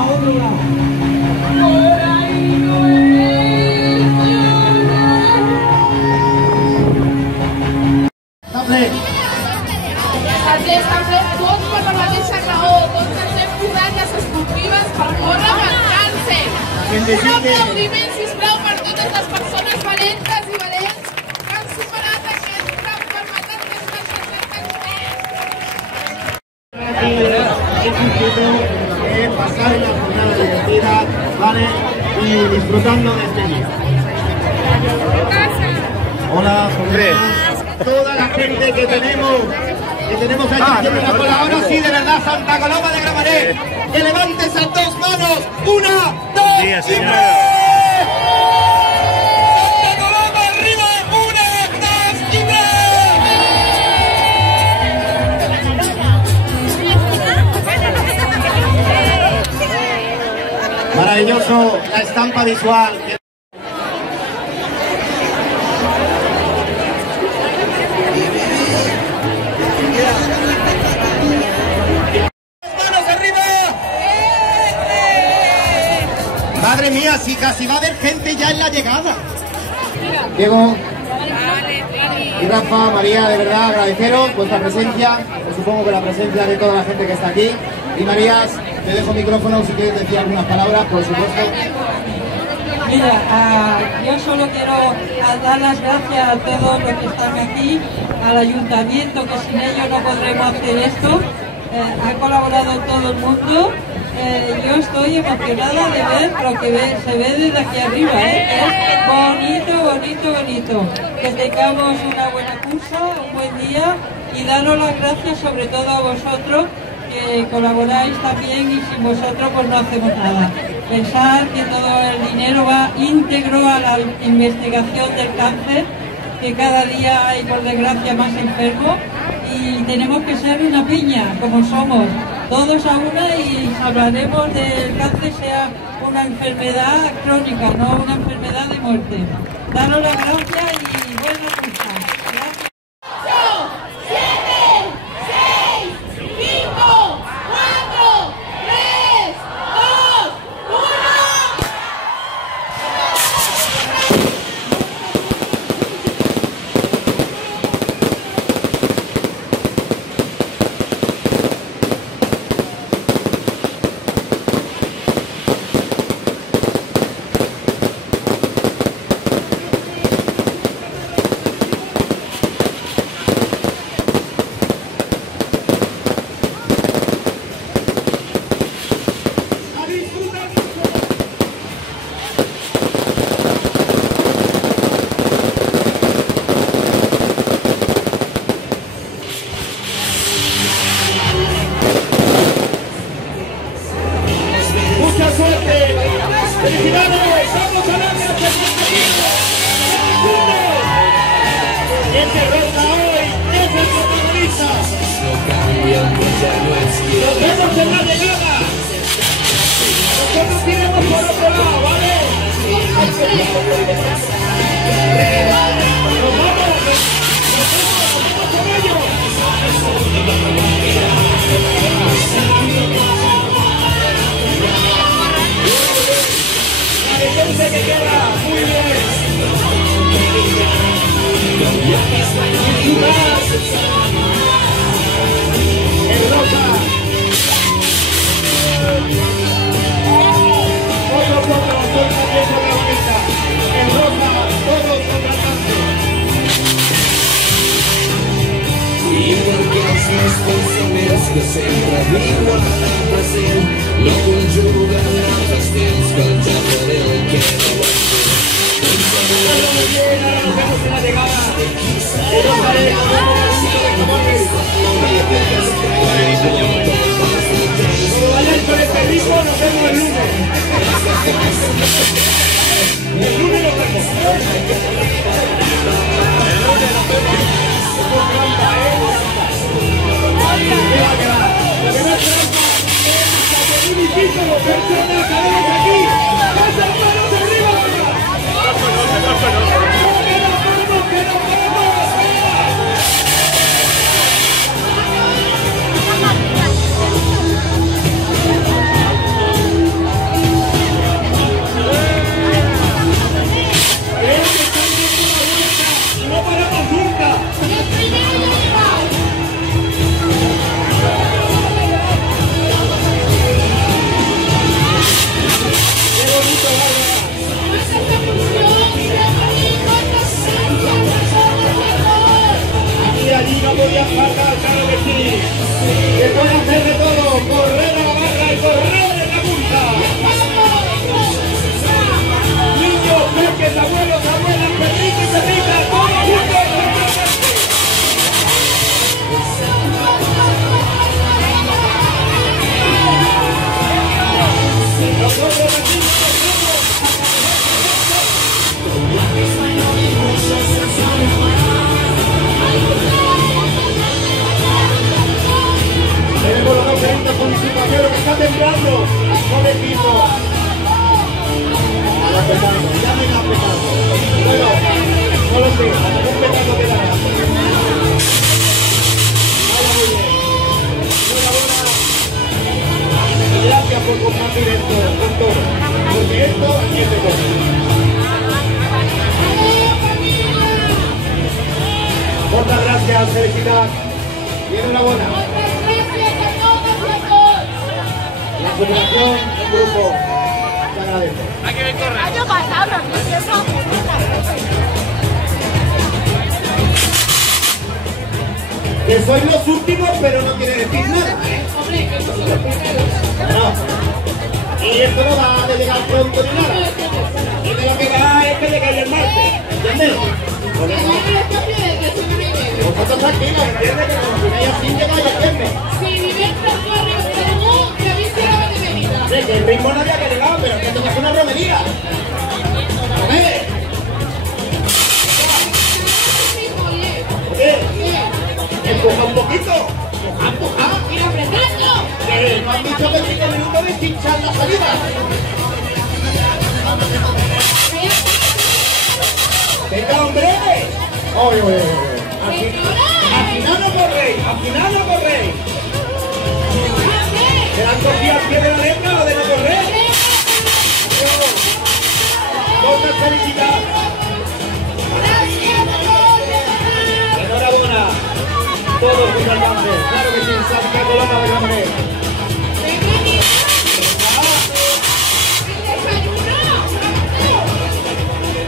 a otro lado. Tots per la mateixa raó, tots ens hem posat les esportives per córrer per càncer. Un aplaudiment, sisplau, per totes les persones valentes i valents que han superat aquest malalmatat que és la pasar una jornada divertida, ¿vale? Y disfrutando de este día. Hola, toda la gente que tenemos aquí haciendo la cola. Ahora sí, de verdad, Santa Coloma de Gramenet, que levante esas dos manos. Una, dos, y tres. Santa Coloma arriba, una, dos, y tres. Maravilloso la estampa visual. Madre mía, si casi va a haber gente ya en la llegada. Diego y Rafa, María, de verdad agradeceros vuestra presencia, supongo que la presencia de toda la gente que está aquí. Y Marías, te dejo el micrófono si quieres decir algunas palabras, por supuesto. Mira, yo solo quiero dar las gracias a todos los que están aquí, al ayuntamiento, que sin ellos no podremos hacer esto. Ha colaborado todo el mundo. Yo estoy emocionada de ver lo que se ve desde aquí arriba, que es bonito, bonito, bonito. Que tengamos una buena cursa, un buen día, y daros las gracias sobre todo a vosotros que colaboráis también, y sin vosotros pues no hacemos nada. Pensar que todo el dinero va íntegro a la investigación del cáncer, que cada día hay por desgracia más enfermos, y tenemos que ser una piña como somos, todos a una, y hablaremos del cáncer sea una enfermedad crónica, no una enfermedad de muerte. Daros las gracias y buena cursa. Gracias. 8, 7, 6, 5, 4, 3, 2, 1. Mucha suerte. Felicidades. Vamos a darle a Este Rosa hoy es el protagonista. Nos vemos en la llegada. Nosotros iremos por otro lado, ¿vale? Nos vamos con ellos. Parece que queda muy bien. El Rosa. Otro también protagonista. El Rosa, todos contratantes. I perché que sempre viu al present, no conjuguen altres temps que el general que no va ser. Nos vemos en la llegada. Como vayan con este ritmo, nos vemos el lunes. El lunes nos vemos. La primera trampa es hasta 1.000 y pico de personas que vemos aquí. ¡Las manos arriba! temblando, pobrecito. Ya me han apretado. Bueno, no lo sé, un pedazo que dará. Vaya muy bien. Enhorabuena. Y gracias por compartir esto con todo. Porque esto es de todo. Muchas gracias, felicidades. Y enhorabuena. Muchas gracias a todos y a todos. La cooperación del grupo se agradece. Año pasado, Que sois los últimos, pero no quiere decir nada, ¿eh? hombre, que eso son los primeros. No. Y esto no va a llegar pronto ni nada. Y de lo que va es que llegáis el martes. ¿Entiendes? Vosotros tranquilos, ¿entiendes? Que como si así llegáis el viernes. Si vivéis por Barrio Perú, que habéis tirado de venida. Sí, que el ritmo no había que llegar, pero que esto es una romería. ¿Ves? ¿Qué? Empuja un poquito. Empuja. ¡Ir apretando! Que no han dicho que 5 minutos de pinchar la salida. ¡Venga, hombre! ¡Oye, oye, oye! Al final no corréis, al final no corréis. ¿Se han cogido al pie de la letra o de no correr? ¡Muchas felicidades! ¡Enhorabuena! Todos sus alcances, claro que sí, Santa Coloma de Gambre.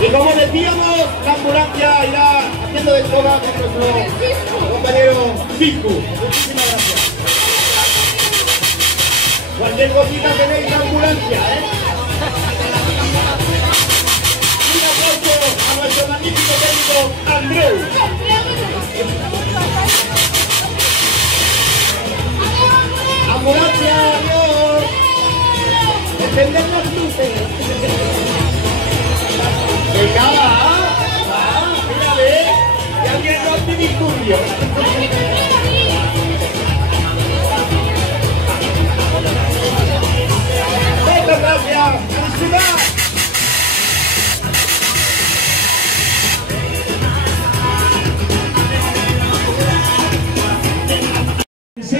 Y como decíamos, la ambulancia irá haciendo de todas con nuestro compañero Cisco. Muchísimas gracias. Cualquier cosita tenéis la ambulancia, ¿eh? Un aplauso a nuestro magnífico técnico Andreu. Ambulancia, adiós. Encender las luces. Venga, mírale, y alguien no hace disturbio. Muchas gracias, felicidades.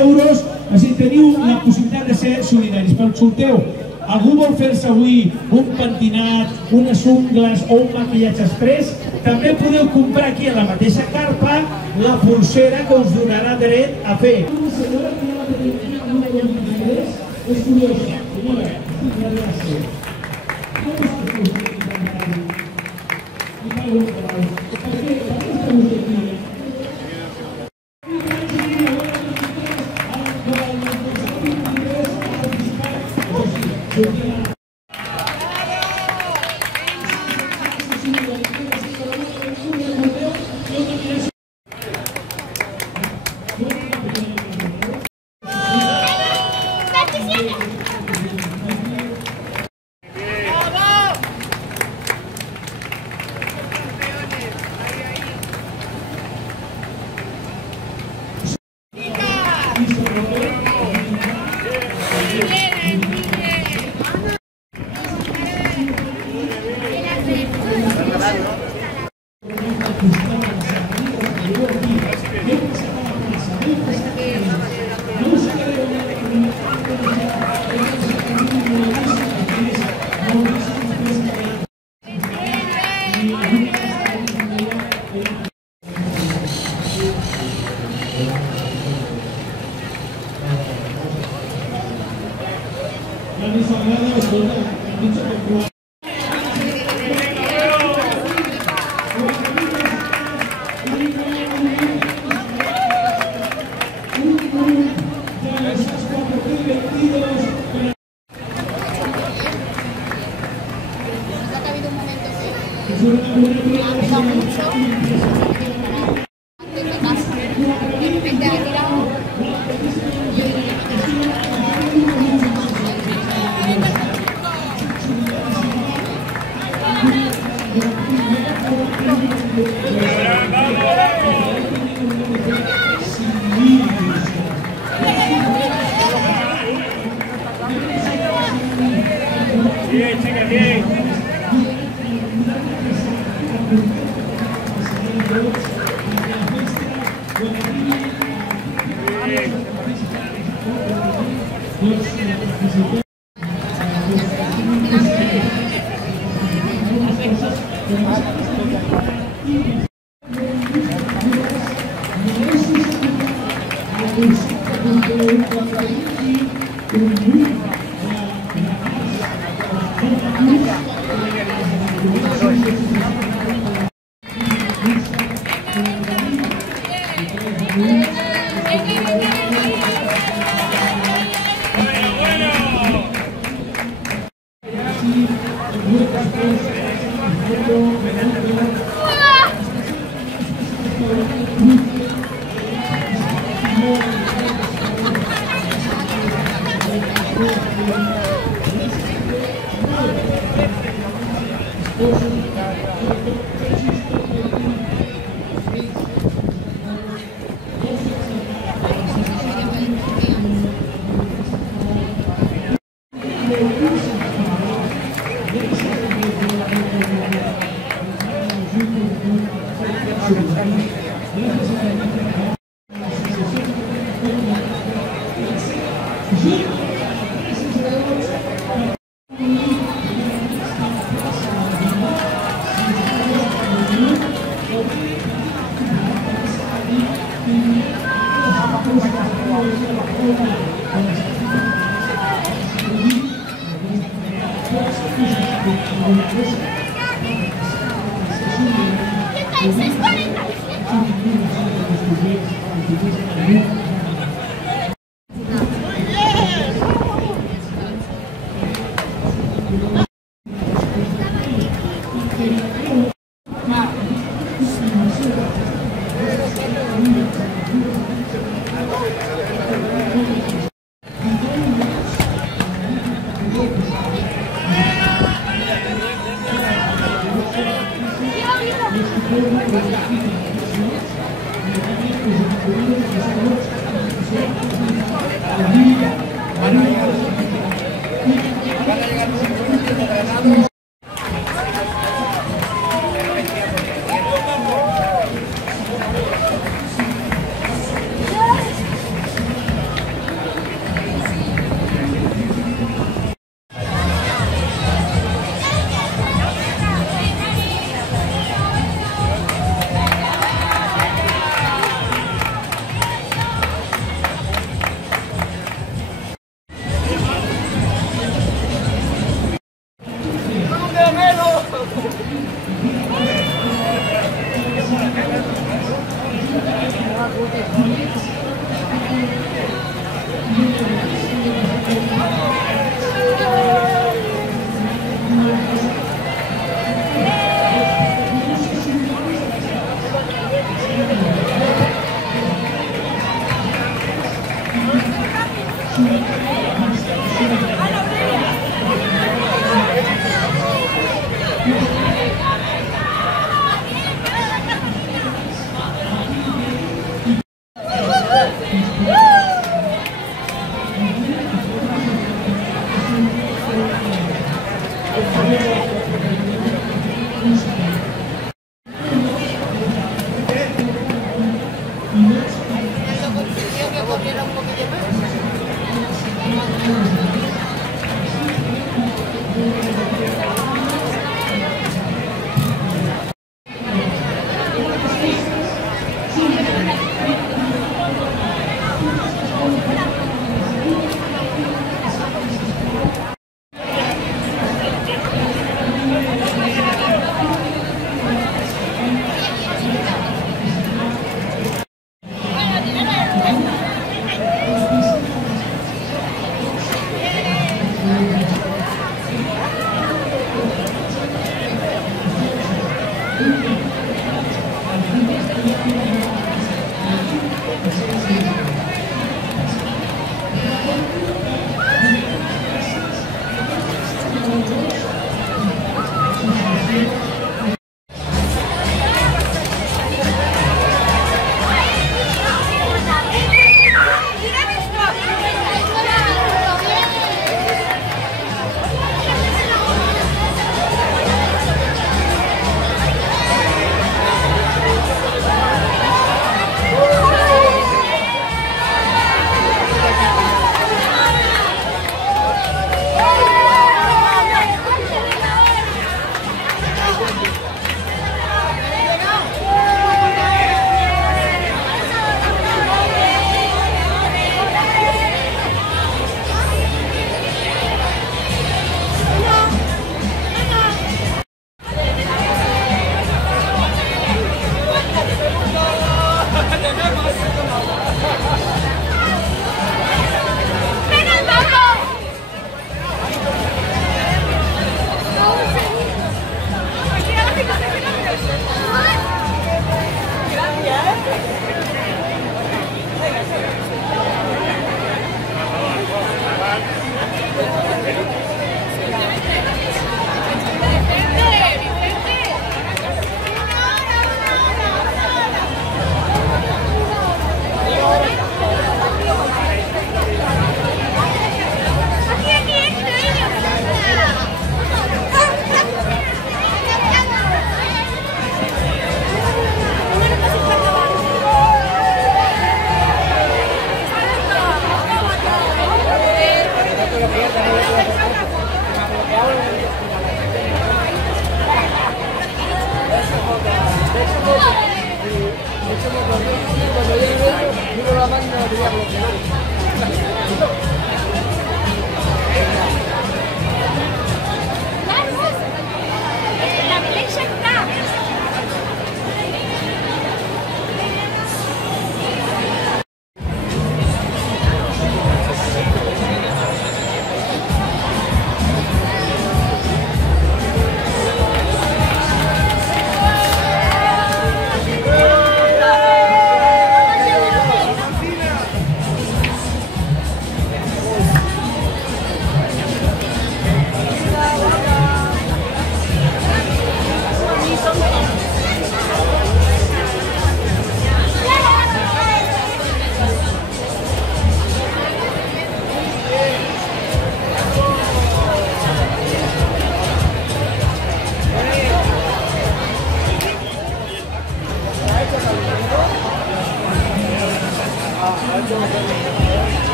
Euros, així teniu la possibilitat de ser solidaris. Quan sorteu, algú vol fer-se avui un pentinat, unes ungles o un maquillatge express, també podeu comprar aquí a la mateixa carpa la pulsera que us donarà dret a fer. Una senyora que ja la tenim número 23, és curiosa. Senyora, gràcies. Com és que us i parlo de treball. Per què esteu aquí? Bien, chicas, bien.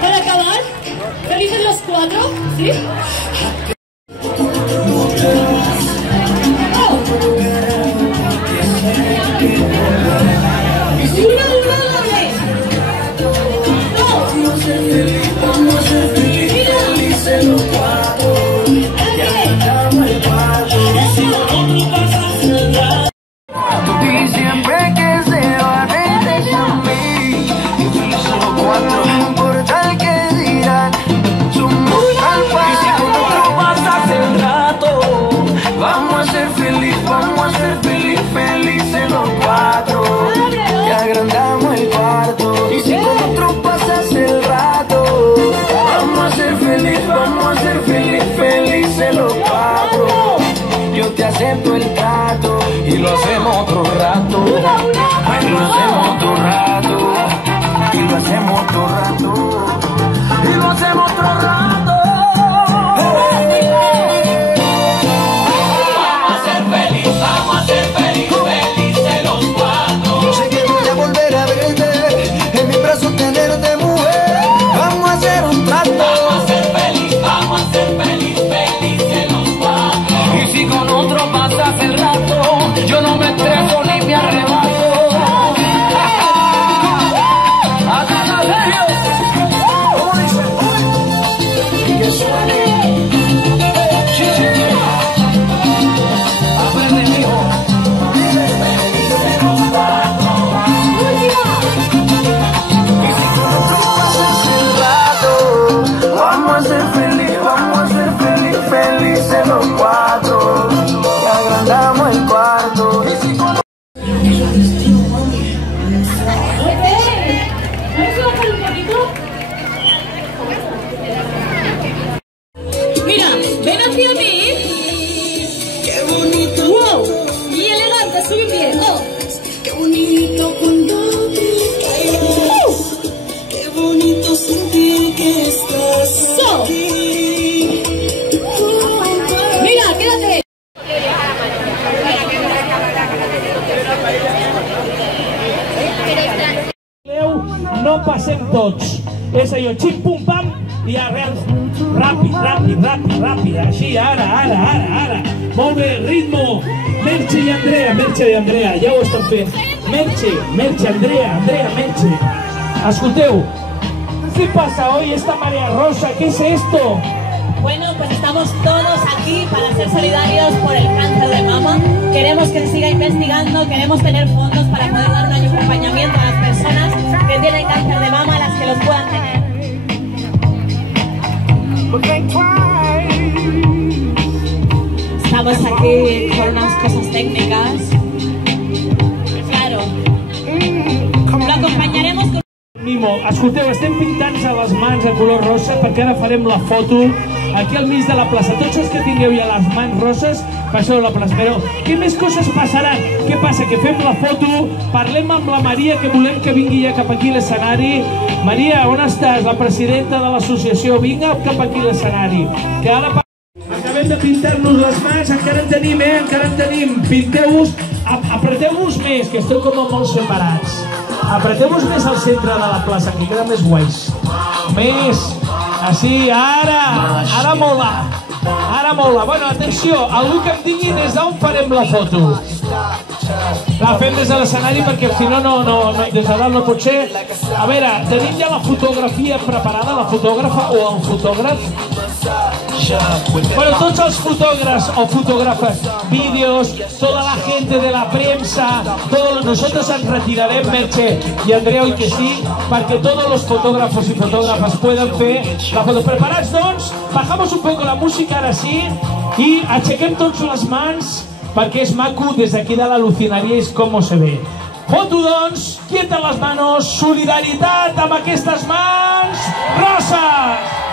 Para acabar, ¿felices los cuatro? ¿Sí? Acepto el trato y lo hacemos otro rato. Ay, lo hacemos otro rato. Y lo hacemos otro rato. Y lo hacemos otro rato. Vamos a ser felices los cuatro. Yo sé que voy a volver a verte, en mis brazos tenerte mujer. Vamos a no passem tots. És allò, xim-pum-pam, i arrel, ràpid, així, ara. Molt bé, ritmo. Merche i Andrea, ja ho estan fent. Merche, Andrea, Merche. Escolteu, ¿qué pasa hoy esta marea rosa? ¿Qué es esto? Bueno, pues estamos todos aquí para ser solidarios por el cáncer de mama. Queremos que se siga investigando, queremos tener fondos para poder dar un acompañamiento a las personas que tienen cáncer de mama, a las que los puedan tener. Estamos aquí por unas cosas técnicas. Claro. Lo acompañaremos con... Mimo, escolteu, estem pintant-nos a les mans de color rosa perquè ara farem la foto aquí al mig de la plaça. Tots els que tingueu ja les mans roses, passeu a la plaça. Però què més coses passaran? Què passa? Que fem la foto, parlem amb la Maria, que volem que vingui ja cap aquí a l'escenari. Maria, on estàs? La presidenta de l'associació. Vinga cap aquí a l'escenari. Que ara... Acabem de pintar-nos les mans, encara en tenim, Pinteu-vos, apreteu-vos més, que esteu com molt separats. Apreteu-vos més al centre de la plaça, que queda més guais. Més, així, ara mola. Bueno, atenció, algú que em digui des d'on farem la foto. La fem des de l'escenari perquè si no, des de dalt no pot ser. A veure, tenim ja la fotografia preparada, la fotògrafa o el fotògraf? Bueno, tots els fotògrafs o fotògrafes, vídeos, toda la gente de la prensa, nosotros nos retirarem, Merche y Andrea, hoy que sí, perquè todos los fotógrafos y fotógrafas puedan fer la foto. Preparats, doncs? Bajamos un poco la música, ara sí, i aixequem tots les mans, perquè és maco, des d'aquí de l'al·lucinaríais com se ve. Foto, doncs, quieta les manos, solidaritat amb aquestes mans roses!